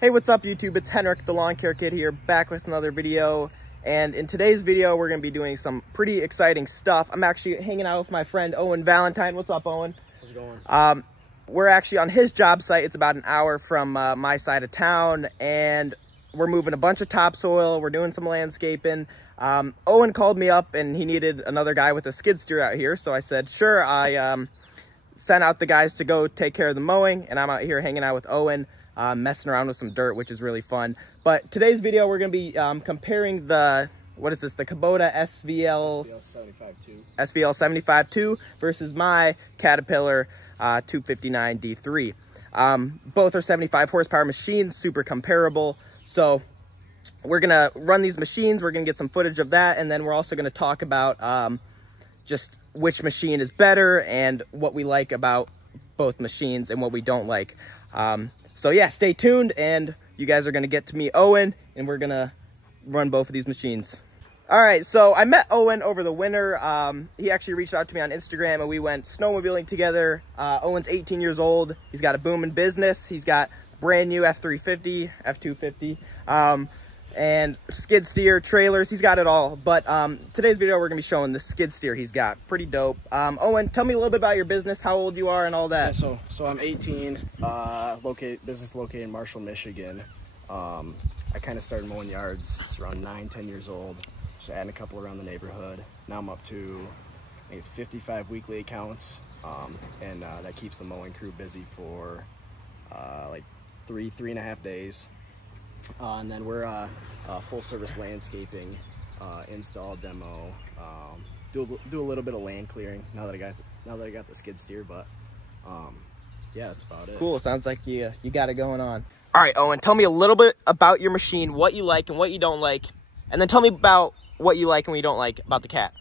Hey, what's up YouTube? It's Henrik, the Lawn Care Kid here, back with another video. And in today's video, we're gonna be doing some pretty exciting stuff. I'm actually hanging out with my friend Owen Valentine. What's up, Owen? How's it going? We're actually on his job site. It's about an hour from my side of town, and we're moving a bunch of topsoil. We're doing some landscaping. Owen called me up and he needed another guy with a skid steer out here. So I said, sure. I sent out the guys to go take care of the mowing, and I'm out here hanging out with Owen. Messing around with some dirt, which is really fun. But today's video, we're going to be comparing the, what is this, the Kubota SVL 75-2 versus my Caterpillar 259 D3. Both are 75 horsepower machines, super comparable. So we're going to run these machines. We're going to get some footage of that. And then we're also going to talk about just which machine is better and what we like about both machines and what we don't like. So yeah, stay tuned, and you guys are gonna get to meet Owen, and we're gonna run both of these machines. All right, so I met Owen over the winter. He actually reached out to me on Instagram, and we went snowmobiling together. Owen's 18 years old. He's got a booming business. He's got brand new F350, F250, and skid steer, trailers. He's got it all. But today's video, we're gonna be showing the skid steer he's got. Pretty dope. Owen, tell me a little bit about your business, how old you are and all that. Yeah, so I'm 18, business located in Marshall, Michigan. I kind of started mowing yards around 9-10 years old, just adding a couple around the neighborhood. Now I'm up to, I think it's 55 weekly accounts, and that keeps the mowing crew busy for like three and a half days. And then we're full service landscaping, install, demo, do a little bit of land clearing now that I got the skid steer, but yeah, that's about it. Cool, sounds like you got it going on. All right, Owen, tell me a little bit about your machine, what you like and what you don't like, and then tell me about what you like and what you don't like about the Cat.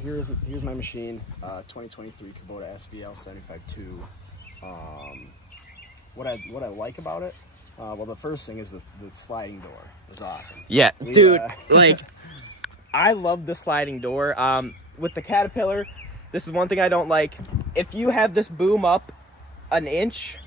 Here's my machine, 2023 Kubota SVL 75-2. What I like about it, well, the first thing is the sliding door is awesome. Yeah, dude, like, I love the sliding door. With the Caterpillar, this is one thing I don't like. If you have this boom up an inch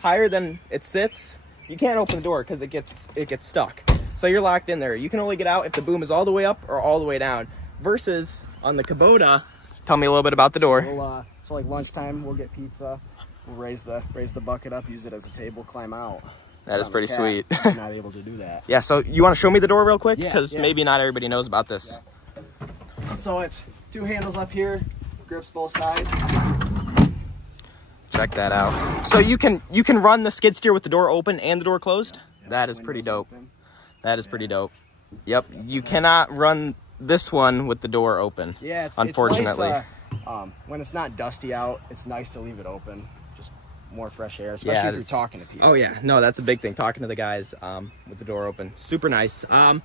higher than it sits, you can't open the door because it gets stuck. So you're locked in there. You can only get out if the boom is all the way up or all the way down. Versus on the Kubota, tell me a little bit about the door. So like lunchtime, we'll get pizza. We'll raise the bucket up, use it as a table, climb out. That is pretty sweet. I'm not able to do that. Yeah, so you want to show me the door real quick? Yeah, because maybe not everybody knows about this. Yeah. So it's two handles up here, grips both sides. Check that out. So you can run the skid steer with the door open and the door closed? Yeah, that is pretty dope. Open. That is pretty dope. Yep, you cannot run this one with the door open. Yeah, unfortunately. It's nice, when it's not dusty out, it's nice to leave it open. More fresh air, especially if you're talking to people. Oh yeah, no, that's a big thing, talking to the guys with the door open. Super nice. Tell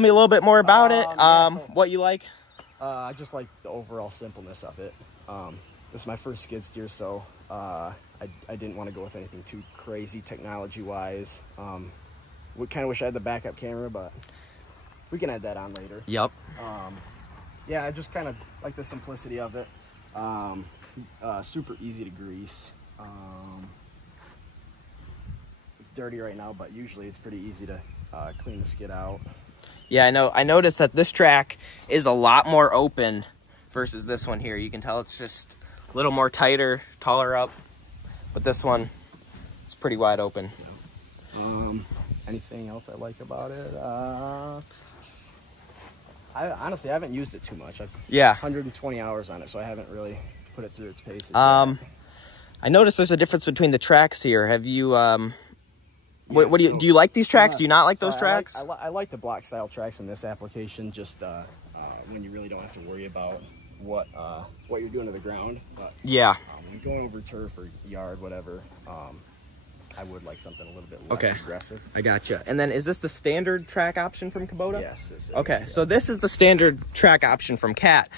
me a little bit more about it, what you like. I just like the overall simpleness of it. This is my first skid steer, so I didn't want to go with anything too crazy technology wise. We kind of wish I had the backup camera, but we can add that on later. Yep. Yeah, I just kind of like the simplicity of it. Super easy to grease. It's dirty right now, but usually it's pretty easy to clean the skid out. Yeah, I know. I noticed that this track is a lot more open versus this one here. You can tell it's just a little more tighter, taller up, but this one, it's pretty wide open. Yeah. Anything else I like about it? I honestly haven't used it too much. I've 120 hours on it, so I haven't really put it through its paces. I noticed there's a difference between the tracks here. Have you what do you like these tracks? Do you not like those tracks? I like the block style tracks in this application, just when you really don't have to worry about what you're doing to the ground. But yeah, when going over turf or yard, whatever, I would like something a little bit less aggressive. I gotcha. And then is this the standard track option from Kubota? Yes, this is. Okay, so this is the standard track option from Cat.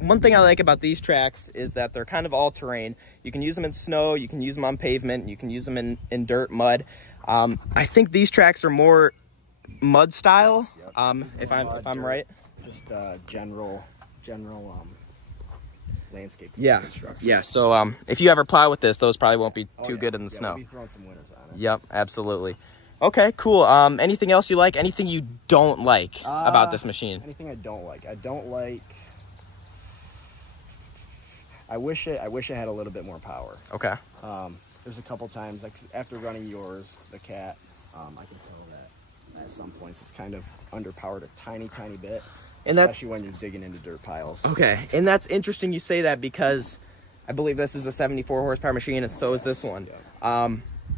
One thing I like about these tracks is that they're kind of all-terrain. You can use them in snow, you can use them on pavement, you can use them in dirt, mud. I think these tracks are more mud style, if I'm right. Just general landscape construction. Yeah, so if you ever plow with this, those probably won't be too good in the snow. We'll be throwing some winters on it. Yep, absolutely. Okay, cool. Anything else you like? Anything you don't like about this machine? Anything I don't like? I don't like... I wish it had a little bit more power. Okay. There's a couple times, like after running yours, the Cat, I can tell that at some points it's kind of underpowered a tiny bit, and especially when you're digging into dirt piles. Okay, and that's interesting you say that, because I believe this is a 74 horsepower machine, and so is this one. Yeah.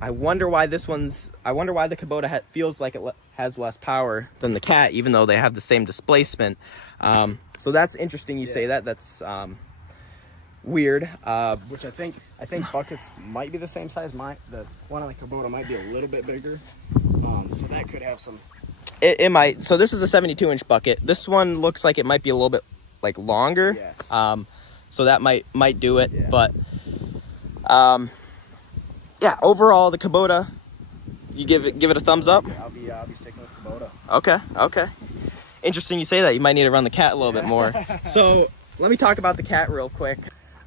I wonder why the Kubota feels like it has less power than the Cat, even though they have the same displacement. So that's interesting you say that. That's weird. Which I think buckets might be the same size. The one on the Kubota might be a little bit bigger. So that could have some... It might. So this is a 72-inch bucket. This one looks like it might be a little bit like longer. Yes. So that might do it. Yeah. But yeah, overall the Kubota, you give it a thumbs up? I'll be sticking with Kubota. Okay. Interesting you say that. You might need to run the Cat a little bit more. So let me talk about the Cat real quick.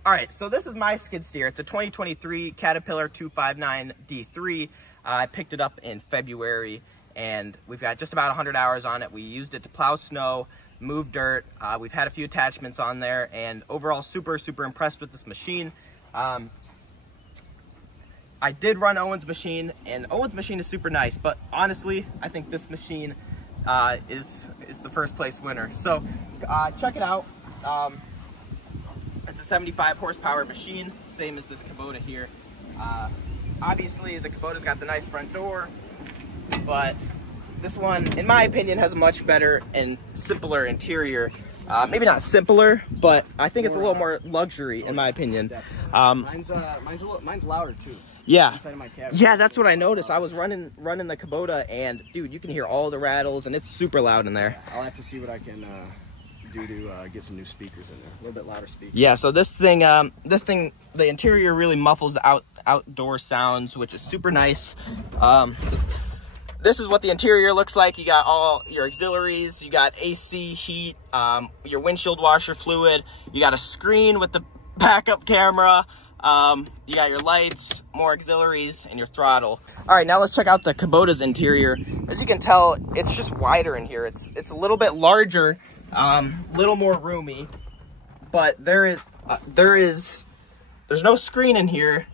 All right, so this is my skid steer. It's a 2023 Caterpillar 259 D3. I picked it up in February, and we've got just about 100 hours on it. We used it to plow snow, move dirt. We've had a few attachments on there, and overall super impressed with this machine. I did run Owen's machine, and Owen's machine is super nice, but honestly, I think this machine is the first place winner. So check it out. It's a 75 horsepower machine, same as this Kubota here. Obviously, the Kubota's got the nice front door, but this one, in my opinion, has a much better and simpler interior. Maybe not simpler, but I think it's a little more luxury, in my opinion. Mine's louder too. Yeah. Inside of my cabin. Yeah, that's what I noticed. I was running the Kubota, and dude, you can hear all the rattles, and it's super loud in there. I'll have to see what I can do to get some new speakers in there, a little bit louder speakers. Yeah, so this thing, the interior really muffles the outdoor sounds, which is super nice. This is what the interior looks like. You got all your auxiliaries, you got AC, heat, your windshield washer fluid, you got a screen with the backup camera, you got your lights, more auxiliaries, and your throttle. All right, now let's check out the Kubota's interior. As you can tell, it's just wider in here. It's a little bit larger, little more roomy, but there's no screen in here.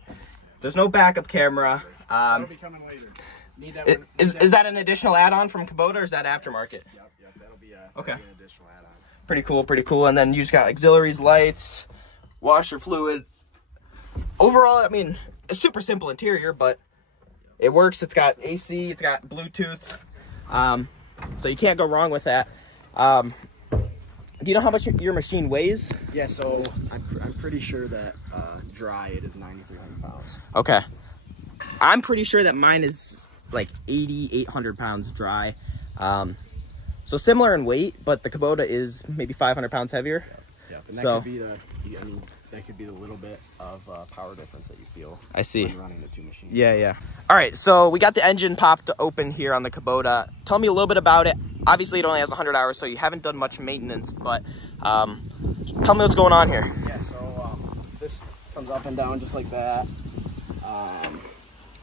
There's no backup camera. That'll be coming later. Is that an additional add-on from Kubota, or is that aftermarket? Yep, that'll be okay. An additional add-on. Pretty cool. And then you just got auxiliaries, lights, washer fluid. Overall, I mean, a super simple interior, but it works. It's got AC, it's got Bluetooth, so you can't go wrong with that. Do you know how much your machine weighs? Yeah, so I'm pretty sure that dry it is 9,300 pounds. Okay. I'm pretty sure that mine is like 800 pounds dry. So similar in weight, but the Kubota is maybe 500 pounds heavier. Yeah, and that could be the little bit of power difference that you feel. I see. When running the two machines. Yeah. All right, so we got the engine popped open here on the Kubota. Tell me a little bit about it. Obviously, it only has 100 hours, so you haven't done much maintenance, but tell me what's going on here. Yeah, so this comes up and down just like that.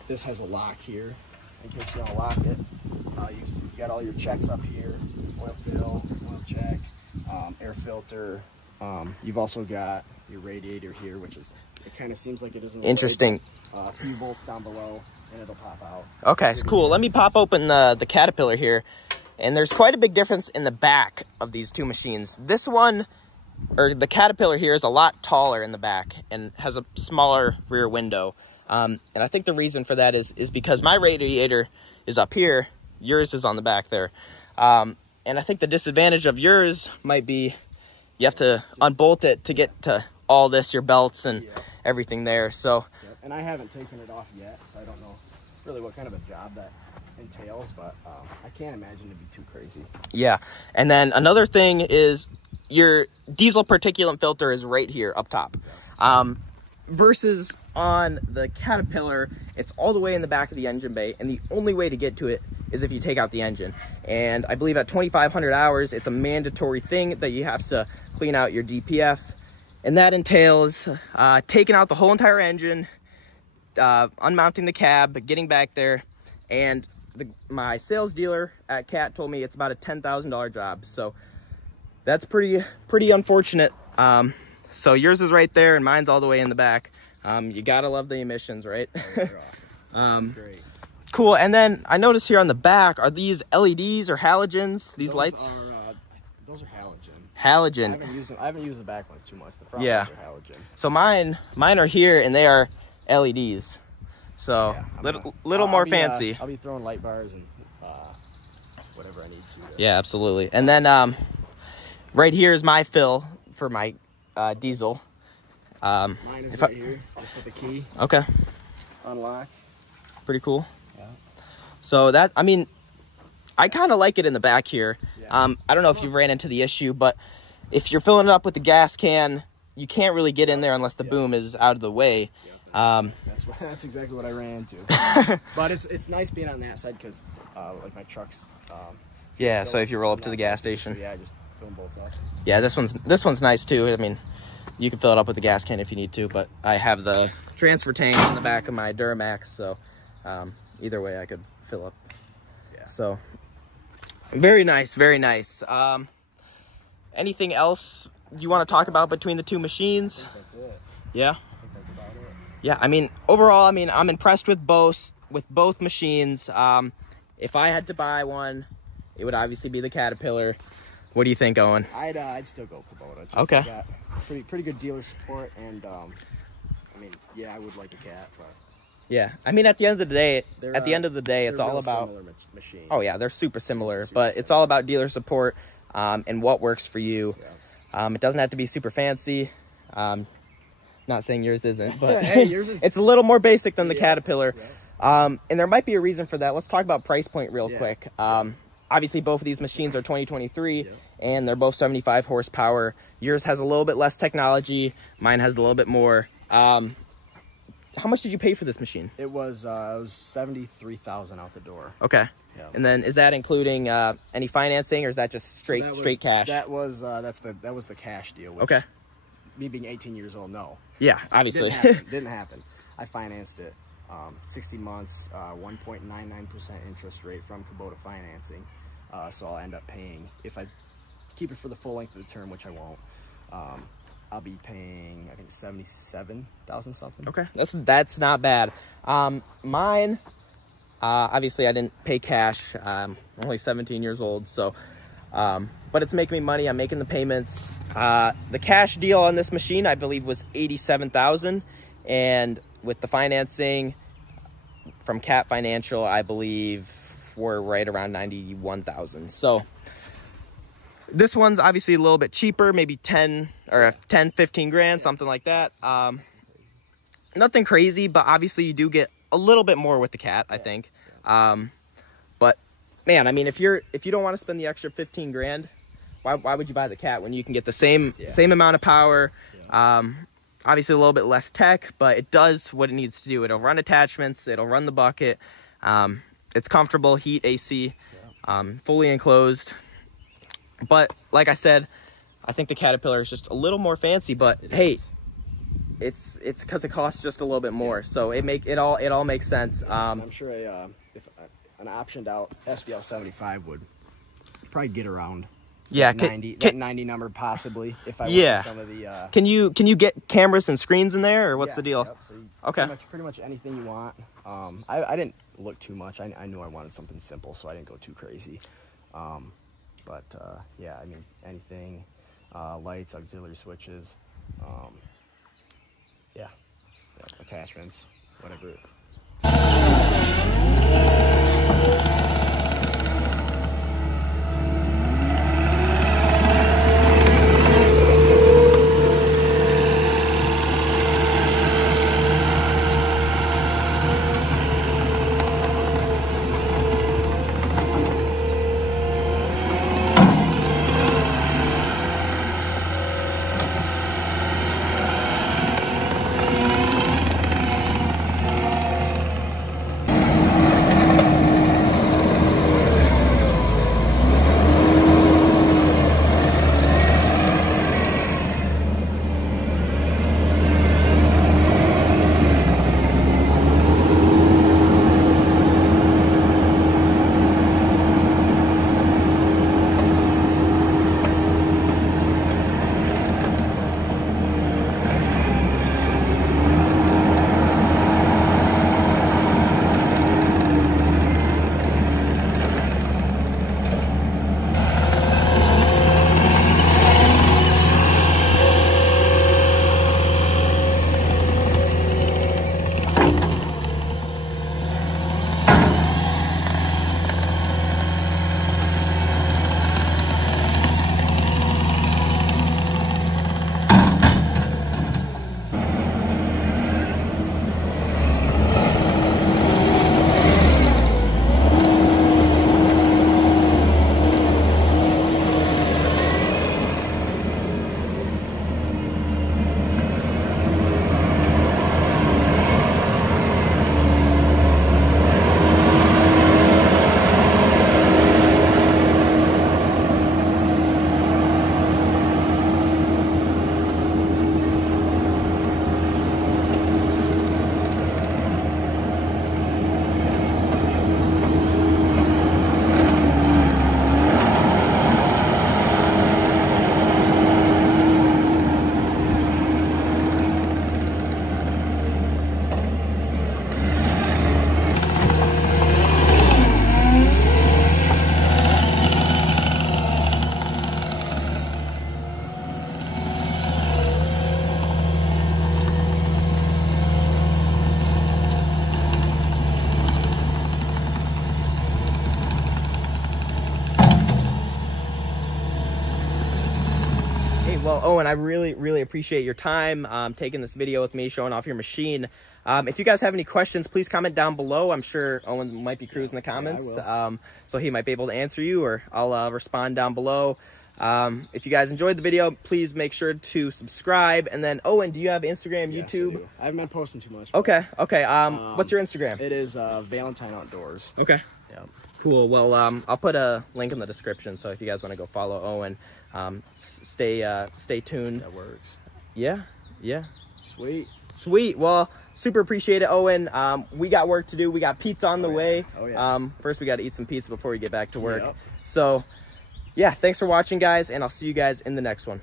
This has a lock here in case you want to lock it. You got all your checks up here: oil fill, oil check, air filter. You've also got your radiator here, which is, it kind of seems like it isn't interesting. A few bolts down below, and it'll pop out. Okay, cool. Let me pop open the Caterpillar here, and there's quite a big difference in the back of these two machines. This one, or the Caterpillar here, is a lot taller in the back and has a smaller rear window. And I think the reason for that is because my radiator is up here, yours is on the back there. And I think the disadvantage of yours might be you have to unbolt it to get to all this, your belts and everything there. So, and I haven't taken it off yet, so I don't know really what kind of a job that entails, but I can't imagine it'd be too crazy. Yeah, and then another thing is your diesel particulate filter is right here up top. Versus on the Caterpillar, it's all the way in the back of the engine bay, and the only way to get to it is if you take out the engine. And I believe at 2,500 hours, it's a mandatory thing that you have to clean out your DPF, And that entails taking out the whole entire engine, unmounting the cab, getting back there, and my sales dealer at Cat told me it's about a $10,000 job. So that's pretty unfortunate. So yours is right there and mine's all the way in the back. You gotta love the emissions, right? Oh, they're awesome. Great. Cool. And then I noticed here on the back, are these LEDs or halogens? These lights? Those are halogen. Halogen. I haven't used the back ones too much. The front Yeah. ones are halogen. So mine are here and they are LEDs. So yeah, little more fancy. I'll be throwing light bars and whatever I need to. Yeah, absolutely. And then right here is my fill for my diesel. Mine is right here, just with the key. Okay. Unlock. Pretty cool. Yeah. So that, I mean, I kind of like it in the back here. Yeah. I don't know if you've ran into the issue, but if you're filling it up with the gas can, you can't really get in there unless the boom is out of the way. That's exactly what I ran into. But it's nice being on that side because like my trucks. Yeah. So if you roll up to the gas station. So yeah, just fill them both up. Yeah, this one's nice too. I mean, you can fill it up with the gas can if you need to, but I have the transfer tank in the back of my Duramax, so either way I could fill up. Yeah. So very nice, very nice. Anything else you want to talk about between the two machines? I think that's it. Yeah. I think that's about it. Yeah, I mean, overall, I mean, I'm impressed with both machines. If I had to buy one, it would obviously be the Caterpillar. What do you think, Owen? I'd still go Kubota. Just Okay. Got pretty good dealer support, and I mean, yeah, I would like a Cat, but Yeah, I mean, at the end of the day, it's all about. Machines. Oh yeah, they're super similar, but it's all about dealer support and what works for you. Yeah. It doesn't have to be super fancy. Not saying yours isn't, but Hey, yours is... it's a little more basic than the Caterpillar. Yeah. And there might be a reason for that. Let's talk about price point real quick. Yeah. Obviously, both of these machines are 2023, Yeah. and they're both 75 horsepower. Yours has a little bit less technology. Mine has a little bit more. How much did you pay for this machine? It was $73,000 out the door. Okay. Yeah. And then is that including any financing, or is that just straight cash? That was the cash deal. Which, Okay. Me being 18 years old, no. Yeah, obviously. Didn't happen. I financed it. 60 months, 1.99% interest rate from Kubota financing. So I'll end up paying, if I keep it for the full length of the term, which I won't, I'll be paying, I think, $77,000 something. Okay, that's not bad. Mine, obviously I didn't pay cash. I'm only 17 years old, so, but it's making me money. I'm making the payments. The cash deal on this machine, I believe, was $87,000, and with the financing from Cat Financial, I believe we're right around $91,000. So this one's obviously a little bit cheaper, maybe 10, 15 grand, something like that. Nothing crazy, but obviously you do get a little bit more with the Cat, I think. But man, I mean, if you don't want to spend the extra 15 grand, why would you buy the Cat when you can get the same amount of power? Obviously a little bit less tech, but it does what it needs to do. It'll run attachments, it'll run the bucket. It's comfortable, heat, AC, fully enclosed. But like I said, I think the Caterpillar is just a little more fancy, but hey, it's because it costs just a little bit more. So it all makes sense. I'm sure if an optioned out SVL 75 would probably get around. Yeah, 90 number possibly. If I went some of the. Can you get cameras and screens in there, or what's the deal? Yep, so okay. Pretty much anything you want. I didn't look too much. I knew I wanted something simple, so I didn't go too crazy. But yeah, I mean, anything, lights, auxiliary switches, attachments, whatever. Well, Owen, I really appreciate your time taking this video with me, showing off your machine. If you guys have any questions, please comment down below. I'm sure Owen might be cruising the comments, so he might be able to answer you, or I'll respond down below. If you guys enjoyed the video, please make sure to subscribe. And then, Owen, do you have Instagram, YouTube? I haven't been posting too much. Okay. What's your Instagram? It is Valentine Outdoors. Okay. Yeah. Cool. Well, I'll put a link in the description, so if you guys want to go follow Owen, stay tuned. That works. Yeah. Sweet. Well, super appreciate it, Owen. We got work to do. We got pizza on the way. Oh, yeah. First, we got to eat some pizza before we get back to work. Yep. So, yeah, thanks for watching, guys, and I'll see you guys in the next one.